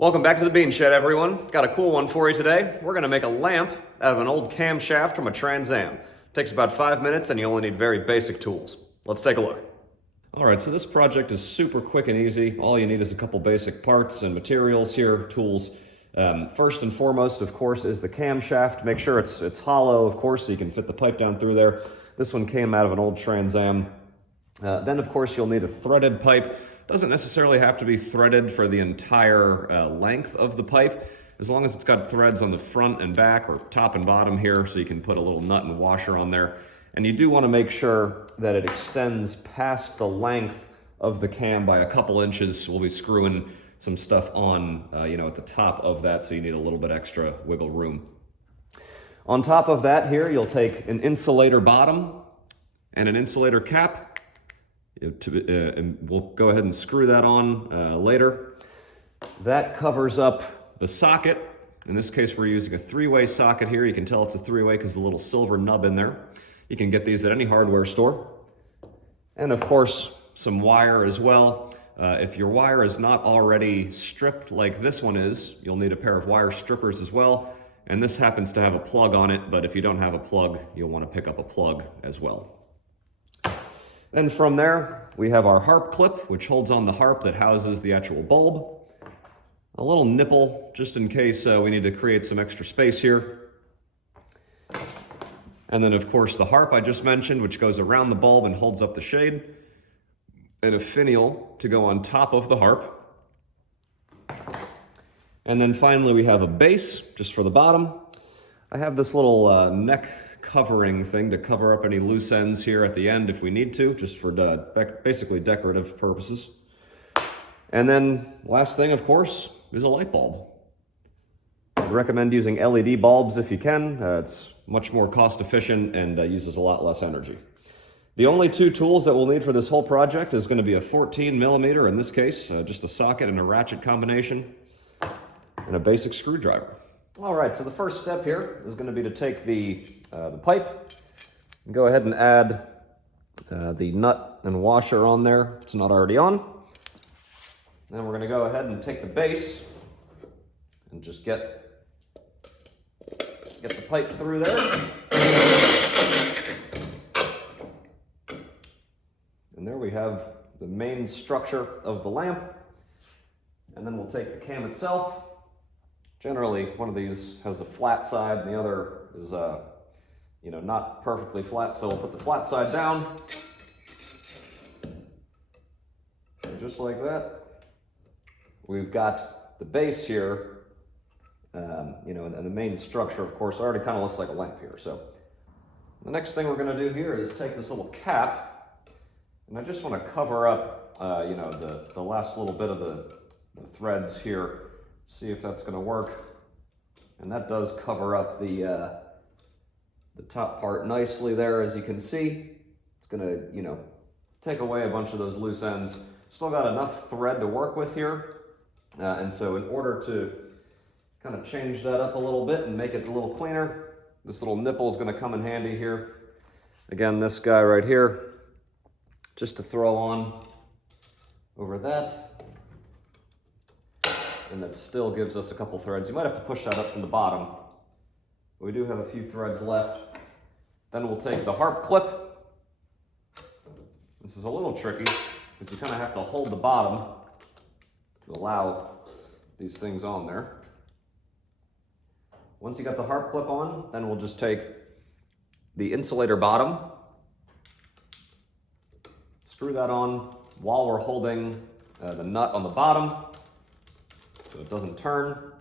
Welcome back to the Bean Shed, everyone. Got a cool one for you today. We're gonna make a lamp out of an old camshaft from a Trans Am. Takes about 5 minutes and you only need very basic tools. Let's take a look. All right, so this project is super quick and easy. All you need is a couple basic parts and materials here, tools. First and foremost, of course, is the camshaft. Make sure it's hollow, of course, so you can fit the pipe down through there. This one came out of an old Trans Am. Then, of course, you'll need a threaded pipe. Doesn't necessarily have to be threaded for the entire length of the pipe, as long as it's got threads on the front and back or top and bottom here, so you can put a little nut and washer on there. And you do want to make sure that it extends past the length of the cam by a couple inches. We'll be screwing some stuff on, at the top of that, so you need a little bit extra wiggle room. On top of that here, you'll take an insulator bottom and an insulator cap. And we'll go ahead and screw that on later. That covers up the socket. In this case, we're using a three-way socket here. You can tell it's a three-way because the little silver nub in there. You can get these at any hardware store. And of course, some wire as well. If your wire is not already stripped like this one is, you'll need a pair of wire strippers as well. And this happens to have a plug on it, but if you don't have a plug, you'll want to pick up a plug as well. Then from there, we have our harp clip, which holds on the harp that houses the actual bulb. A little nipple, just in case we need to create some extra space here. And then, of course, the harp I just mentioned, which goes around the bulb and holds up the shade. And a finial to go on top of the harp. And then finally, we have a base, just for the bottom. I have this little neck covering thing to cover up any loose ends here at the end if we need to, just for basically decorative purposes. And then last thing, of course, is a light bulb. I'd recommend using LED bulbs if you can. It's much more cost efficient and uses a lot less energy. The only two tools that we'll need for this whole project is going to be a 14 millimeter, in this case, just a socket and a ratchet combination, and a basic screwdriver. All right, so the first step here is going to be to take the pipe and go ahead and add the nut and washer on there if it's not already on. Then we're going to go ahead and take the base and just get the pipe through there. And there we have the main structure of the lamp. And then we'll take the cam itself. Generally, one of these has a flat side and the other is, not perfectly flat, so we'll put the flat side down. And just like that, we've got the base here, and the main structure, of course, already kind of looks like a lamp here. So the next thing we're going to do here is take this little cap, and I just want to cover up, the last little bit of the threads here. See if that's going to work. And that does cover up the top part nicely there, as you can see. It's going to, take away a bunch of those loose ends. Still got enough thread to work with here. And so in order to kind of change that up a little bit and make it a little cleaner, this little nipple is going to come in handy here. Again, this guy right here, just to throw on over that. And that still gives us a couple threads. You might have to push that up from the bottom. But we do have a few threads left. Then we'll take the harp clip. This is a little tricky because you kind of have to hold the bottom to allow these things on there. Once you got the harp clip on, then we'll just take the insulator bottom, screw that on while we're holding the nut on the bottom, so it doesn't turn.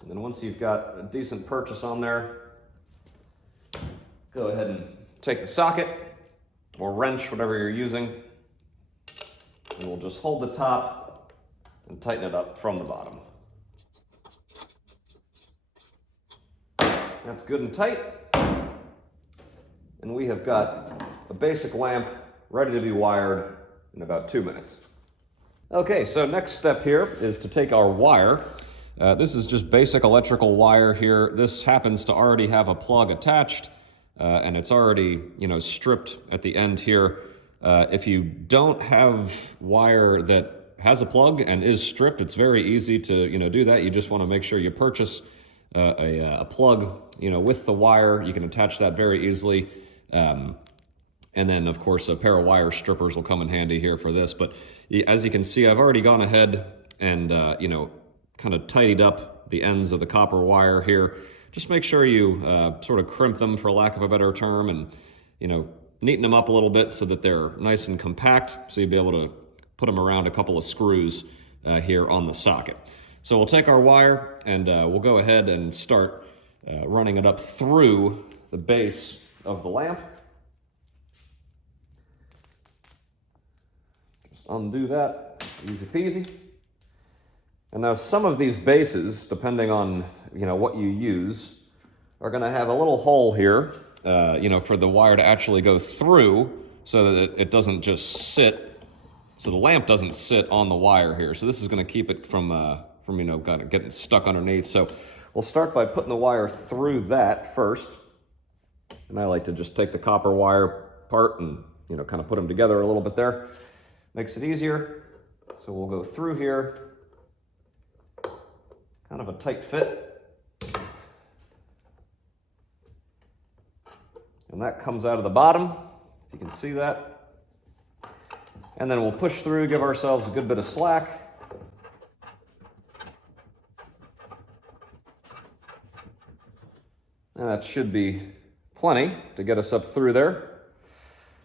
And then once you've got a decent purchase on there, go ahead and take the socket or wrench, whatever you're using, and we'll just hold the top and tighten it up from the bottom. That's good and tight. And we have got a basic lamp ready to be wired in about 2 minutes. Okay, so next step here is to take our wire. This is just basic electrical wire here. This happens to already have a plug attached, and it's already, stripped at the end here. If you don't have wire that has a plug and is stripped, it's very easy to, do that. You just want to make sure you purchase a plug, with the wire. You can attach that very easily. And then, of course, a pair of wire strippers will come in handy here for this. But as you can see, I've already gone ahead and, kind of tidied up the ends of the copper wire here. Just make sure you sort of crimp them, for lack of a better term, and, neaten them up a little bit so that they're nice and compact, so you'll be able to put them around a couple of screws here on the socket. So we'll take our wire and we'll go ahead and start running it up through the base of the lamp. Just undo that, easy peasy. And now some of these bases, depending on what you use, are going to have a little hole here, for the wire to actually go through, so that it doesn't just sit. So the lamp doesn't sit on the wire here. So this is going to keep it from kind of getting stuck underneath. So we'll start by putting the wire through that first. And I like to just take the copper wire part and kind of put them together a little bit there. Makes it easier. So we'll go through here. Kind of a tight fit. And that comes out of the bottom, if you can see that. And then we'll push through, give ourselves a good bit of slack. And that should be plenty to get us up through there.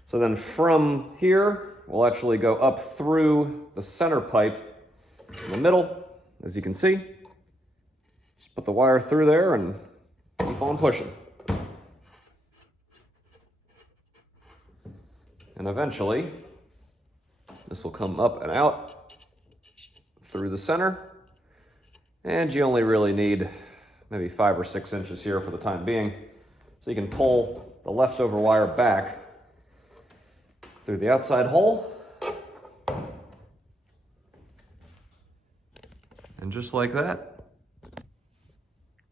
So then from here, we'll actually go up through the center pipe in the middle, as you can see. Just put the wire through there and keep on pushing. And eventually, this will come up and out through the center. And you only really need maybe 5 or 6 inches here for the time being. So you can pull the leftover wire back through the outside hole. And just like that,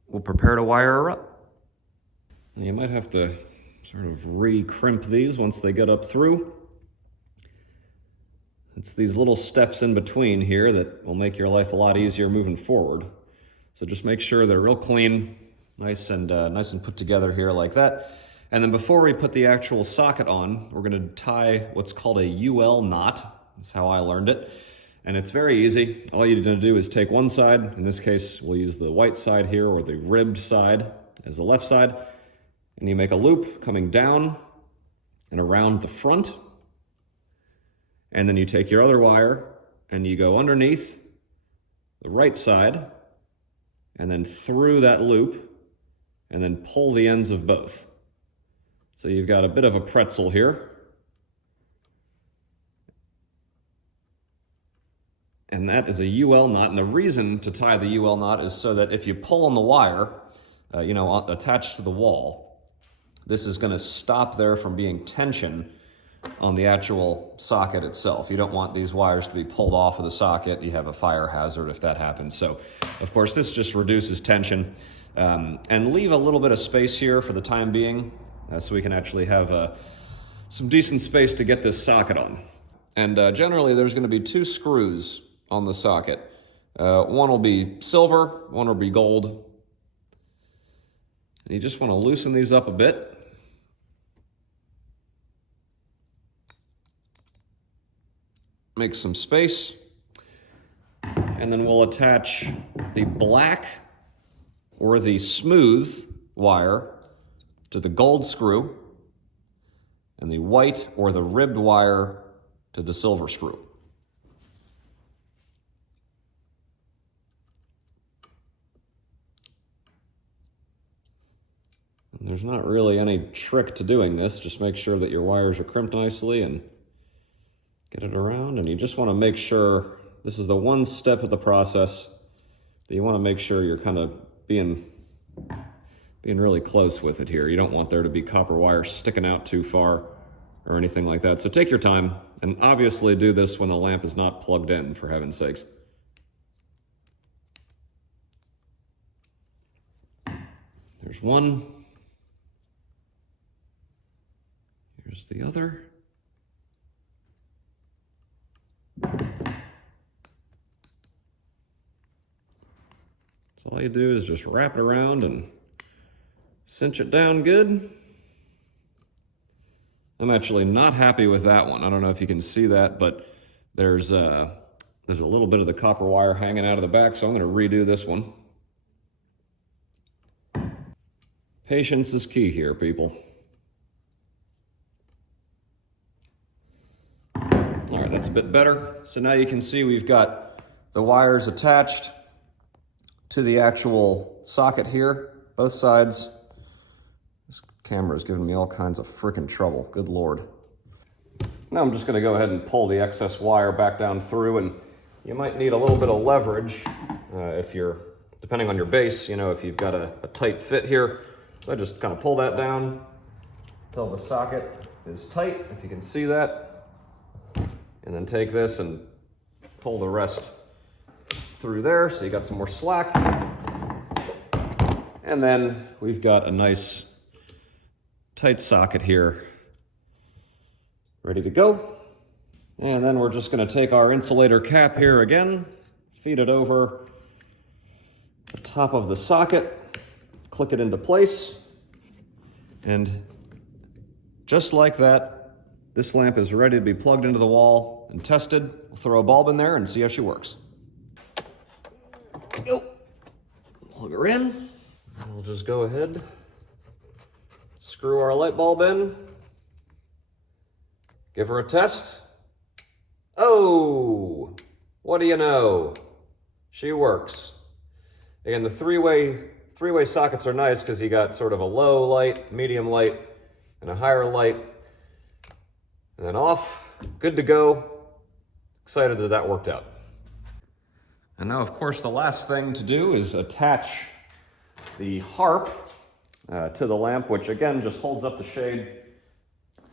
we'll prepare to wire her up. And you might have to sort of re-crimp these once they get up through. It's these little steps in between here that will make your life a lot easier moving forward. So just make sure they're real clean, nice and put together here like that. And then before we put the actual socket on, we're going to tie what's called a UL knot. That's how I learned it. And it's very easy. All you're going to do is take one side. In this case, we'll use the white side here, or the ribbed side as the left side. And you make a loop coming down and around the front. And then you take your other wire and you go underneath the right side and then through that loop and then pull the ends of both. So you've got a bit of a pretzel here. And that is a UL knot. And the reason to tie the UL knot is so that if you pull on the wire, attached to the wall, this is going to stop there from being tension on the actual socket itself. You don't want these wires to be pulled off of the socket. You have a fire hazard if that happens. So, of course, this just reduces tension. And leave a little bit of space here for the time being, so we can actually have some decent space to get this socket on. And generally, there's going to be 2 screws on the socket. One will be silver, one will be gold. And you just want to loosen these up a bit. Make some space. And then we'll attach the black or the smooth wire to the gold screw and the white or the ribbed wire to the silver screw. And there's not really any trick to doing this. Just make sure that your wires are crimped nicely and get it around. And you just want to make sure, this is the one step of the process that you want to make sure you're kind of being really close with it here. You don't want there to be copper wire sticking out too far or anything like that. So take your time, and obviously do this when the lamp is not plugged in, for heaven's sakes. There's one. Here's the other. So all you do is just wrap it around and cinch it down good. I'm actually not happy with that one. I don't know if you can see that, but there's a little bit of the copper wire hanging out of the back, so I'm going to redo this one. Patience is key here, people. All right, that's a bit better. So now you can see we've got the wires attached to the actual socket here, both sides. This camera is giving me all kinds of freaking trouble, good Lord. Now I'm just gonna go ahead and pull the excess wire back down through, and you might need a little bit of leverage if you're, depending on your base, you know, if you've got a tight fit here. So I just kind of pull that down until the socket is tight, if you can see that. And then take this and pull the rest through there so you got some more slack. And then we've got a nice tight socket here ready to go. And then we're just going to take our insulator cap here again, feed it over the top of the socket, click it into place, and just like that, this lamp is ready to be plugged into the wall and tested. We'll throw a bulb in there and see how she works. Go. Plug her in. We'll just go ahead, screw our light bulb in, give her a test. Oh, what do you know? She works. Again, the three-way sockets are nice because you got sort of a low light, medium light, and a higher light. And then off, good to go. Excited that that worked out. And now, of course, the last thing to do is attach the harp to the lamp, which again just holds up the shade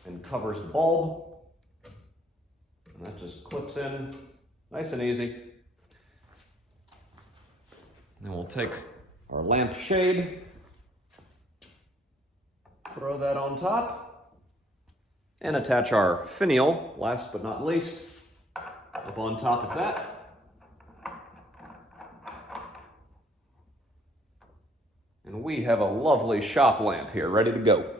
and covers the bulb. And that just clips in nice and easy. Then we'll take our lamp shade, throw that on top, and attach our finial, last but not least, up on top of that. And we have a lovely shop lamp here, ready to go.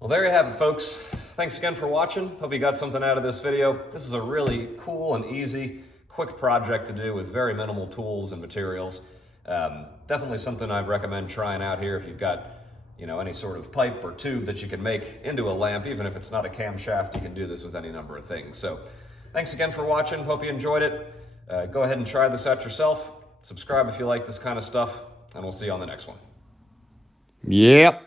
Well, there you have it, folks. Thanks again for watching. Hope you got something out of this video. This is a really cool and easy, quick project to do with very minimal tools and materials. Definitely something I'd recommend trying out here if you've got, you know, any sort of pipe or tube that you can make into a lamp. Even if it's not a camshaft, you can do this with any number of things. So thanks again for watching. Hope you enjoyed it. Go ahead and try this out yourself. Subscribe if you like this kind of stuff, and we'll see you on the next one. Yep.